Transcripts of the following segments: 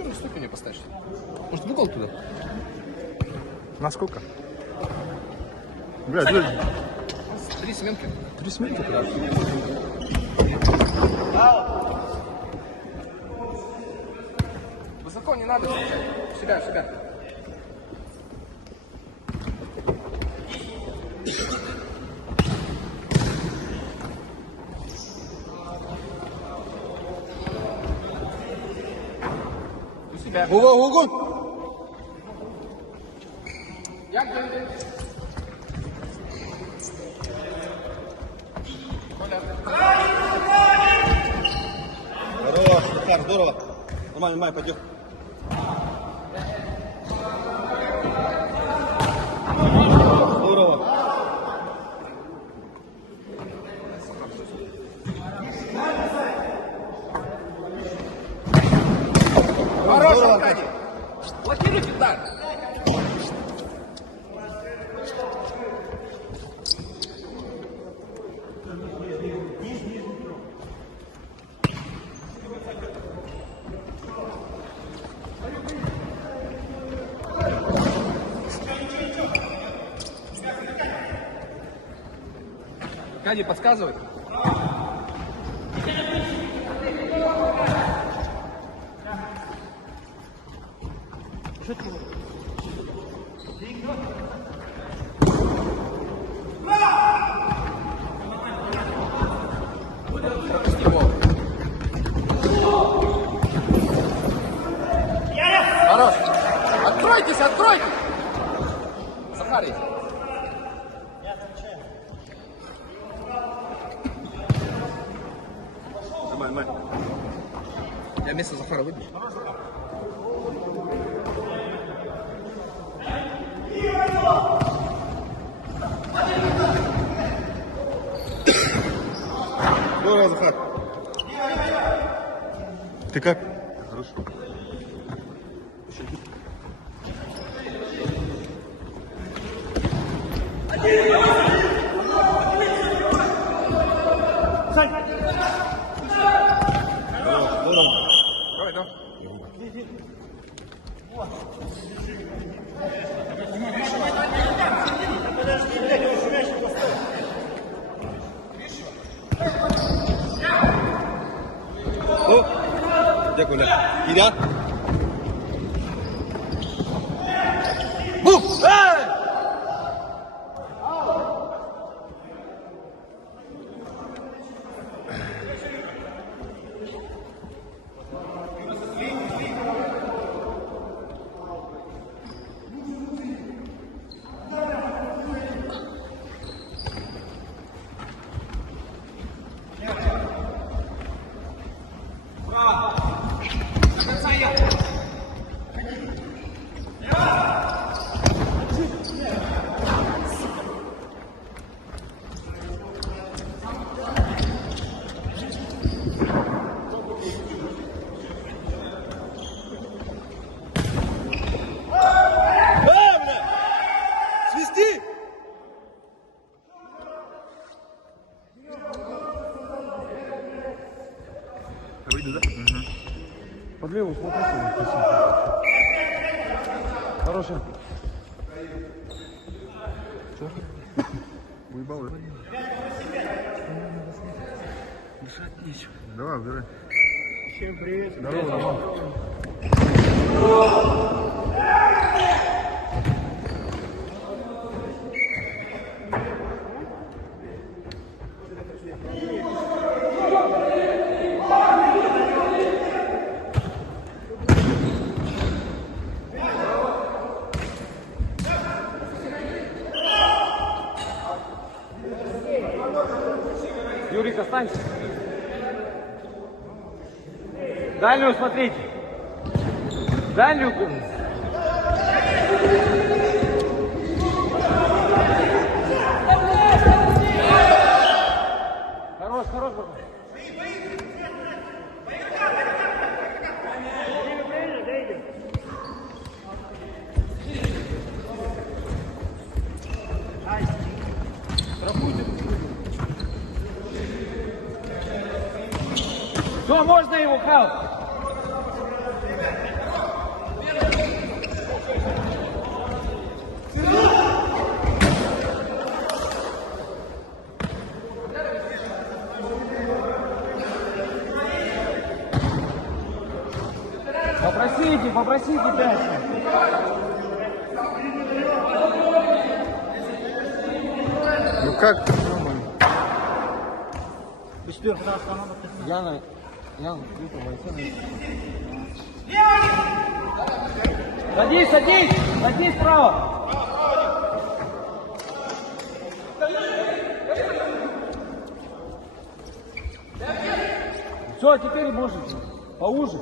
что на стойку не поставишь? Может, в угол туда? Насколько? Блядь, 3 сменки. 3 сменки? Высоко не надо. Себя, себя. У себя. Угол! Я где? Здорово, Захар, здорово. Нормально, пойдем. Здорово. Хорош, Здорово, Аркадий. Блокируй пятак. Аркадий подсказывает. Пропусти гол. Хорош. Откройтесь, откройтесь. Захарий. Нормально. Я вместо Захара выйду. Здорово, Захар. Ты как? Хорошо. Давай, давай. Дякую, Ля. Іля. Свисти! Выйду, да? Угу. Под левую смотри. Хороший. Что? Уебал, да? Дышать нечего. Давай, убирай. Всем привет. Здорово, Роман. Юрик, останься. Дальнюю смотрите. Дальнюю. Хорош, хорош. Все, можно его, Хал? Попросите дальше. Ну как? Яна, садись справа. Все, теперь можете. Поуже.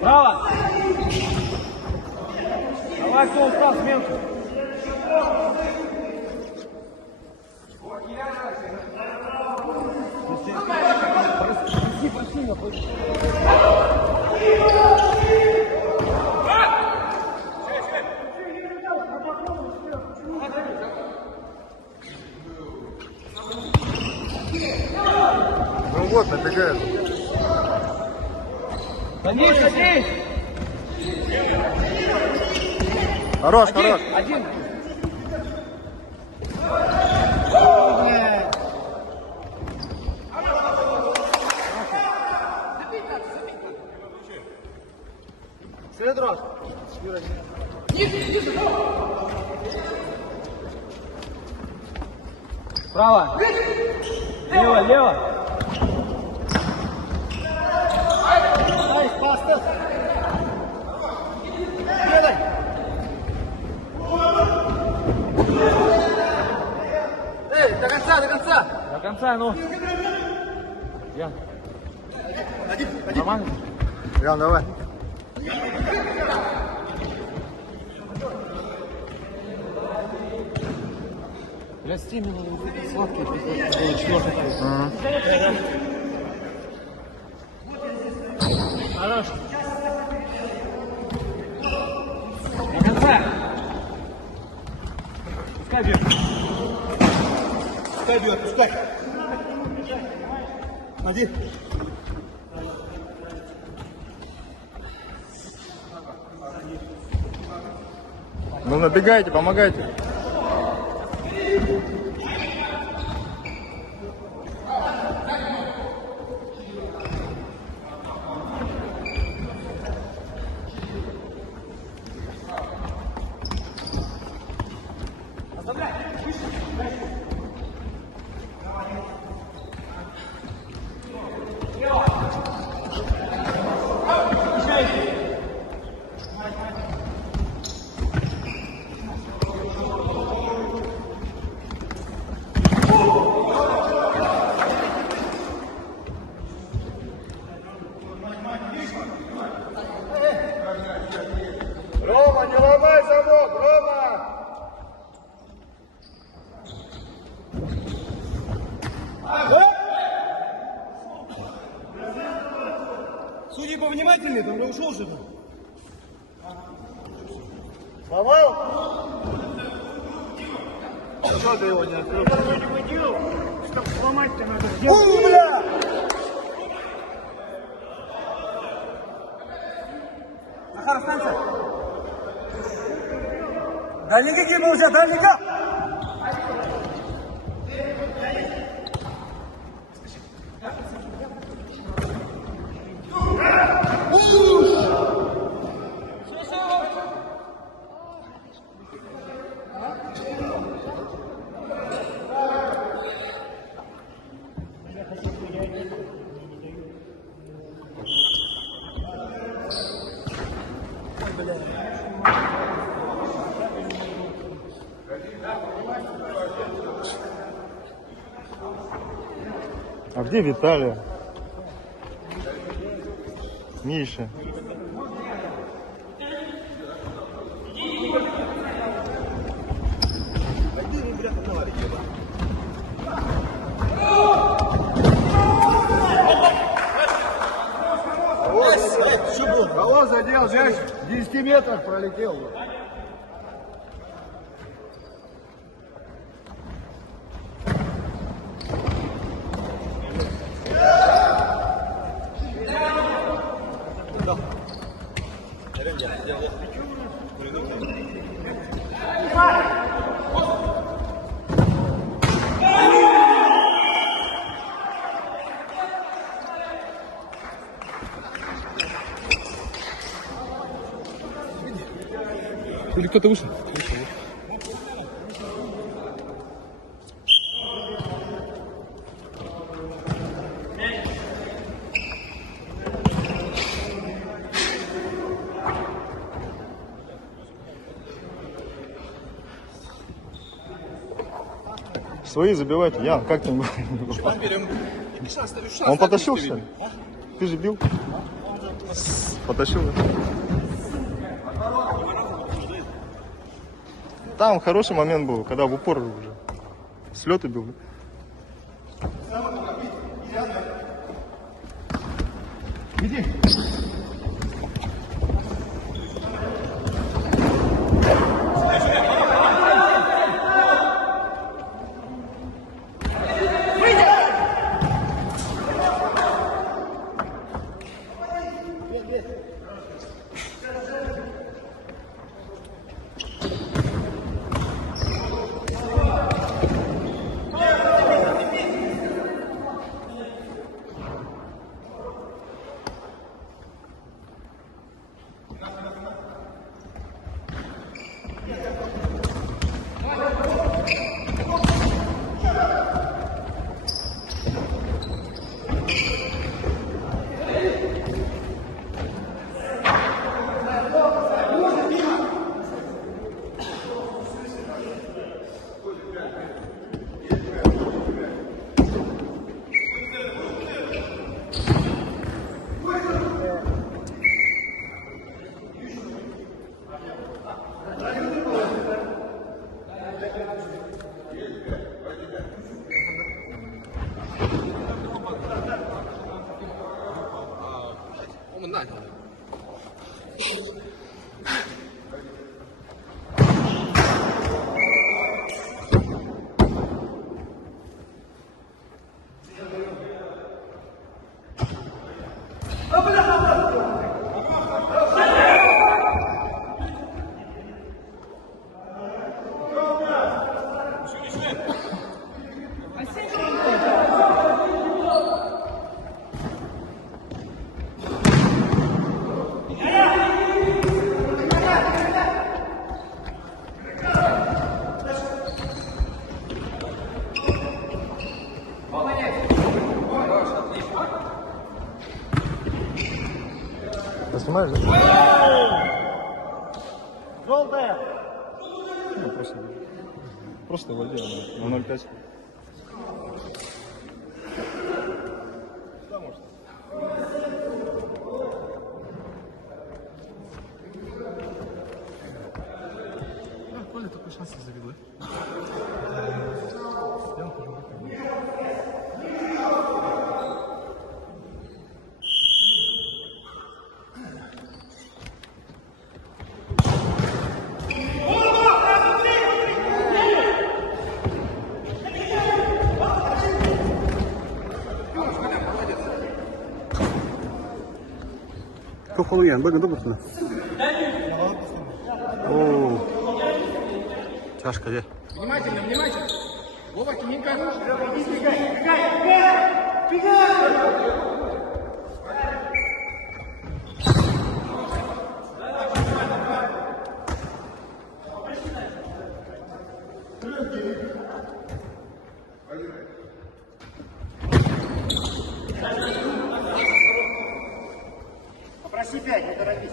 Право. Давай, кто устал, сменку. Ну вот, набегает. Садись. Хорош. Один. Право. Лево. До конца, ну. Ян. Нормально? Ян, давай. Для стимула сладкий, четвертый. Хорош. До конца. Пускай бьет. Один. Ну набегайте, помогайте. Рома, не ломай замок, Рома! Судьи повнимательнее, там уже ушел же. Сломал? Что ты его не открыл? Чтобы сломать-то надо Бля! Захар, останься. Дальника кинул уже, дальника. А где Виталий? Миша. Кого задел? Здесь в 10 метрах пролетел. кто-то вышел. Свои забивайте. Ян, как там? Он потащил, что ли? Ты же бил? Потащил, да? Там хороший момент был, когда в упор уже. С лёта бил. Ты снимаешь, да? Желтая. Ну, просто в воде, на 0,5. Коля такой шанс завел. Тухолуян, bakın dur burasına. О, тяжко, где? Внимательно, внимательно. Вова, тихенько. Попроси 5, не торопись.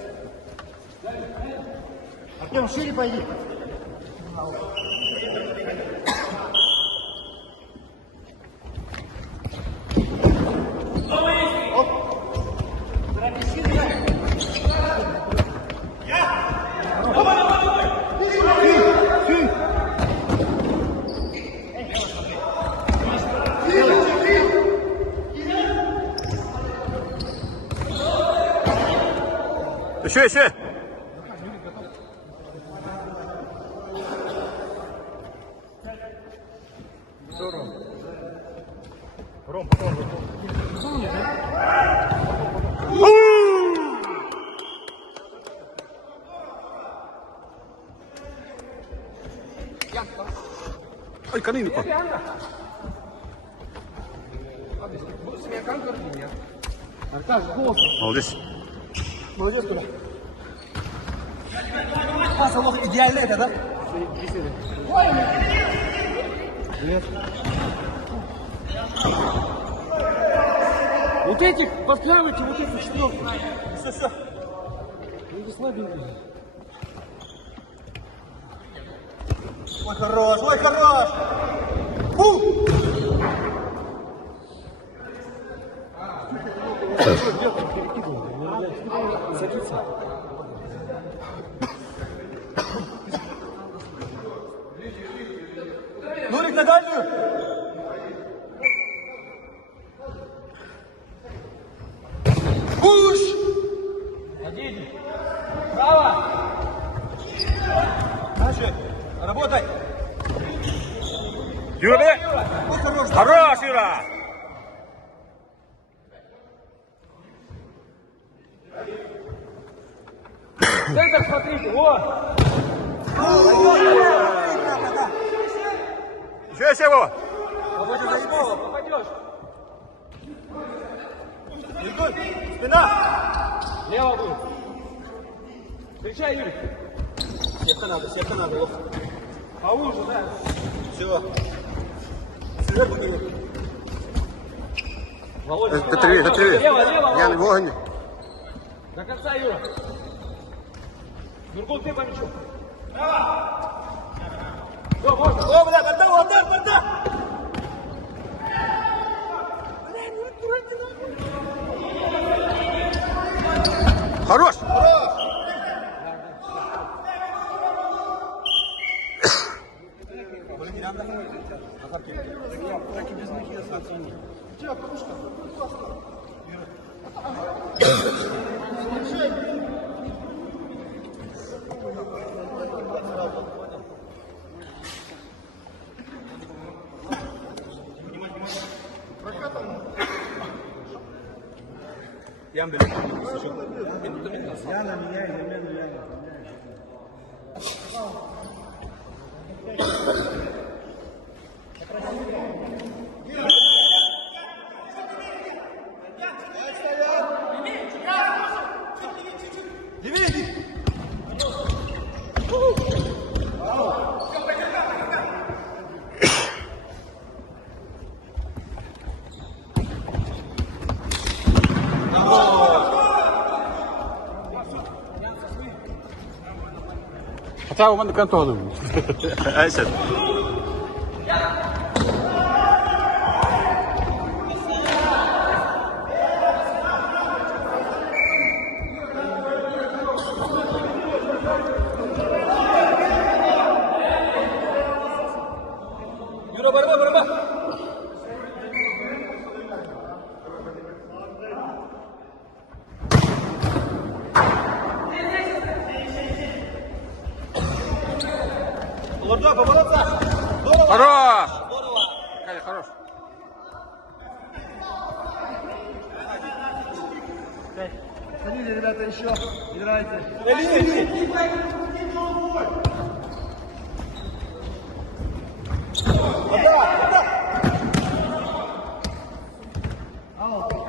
Артем, шире пойди. Еще! Ром, потом. Ой, канину. Молодец. Молодец, Коля. паса, лох, идеально это, да? Вот этих подкладывайте, вот этих четверку. Все. Они слабенькие. Ой, хорош, ой, хорош! Садится. Нурик, на дальнюю! Пуш! Один. Право. Дальше, работай! Юра, Ой, хорош! хорош, Юра! Центр смотрите, вот. Еще, Вова! Попадешь за него! Попадешь. Игорь, спина! Лево будет. Встречай, Юрий. Сетка надо, лох. Поуже, да. Все. Сверху, Игорь. Володя, Катерина. Лево. Я не вогонь. До конца, Юра. Нургул, ты по мячу. Все, можно. О, бля, борта! Хорош! Ям, блядь. Хоча у мене контролю. Айсет. Юра, борьба! Лорда, побороться! Здорово! Хорош! Здорово! Катя, хорош. Смотрите, ребята, еще играйте. Линии! Аут.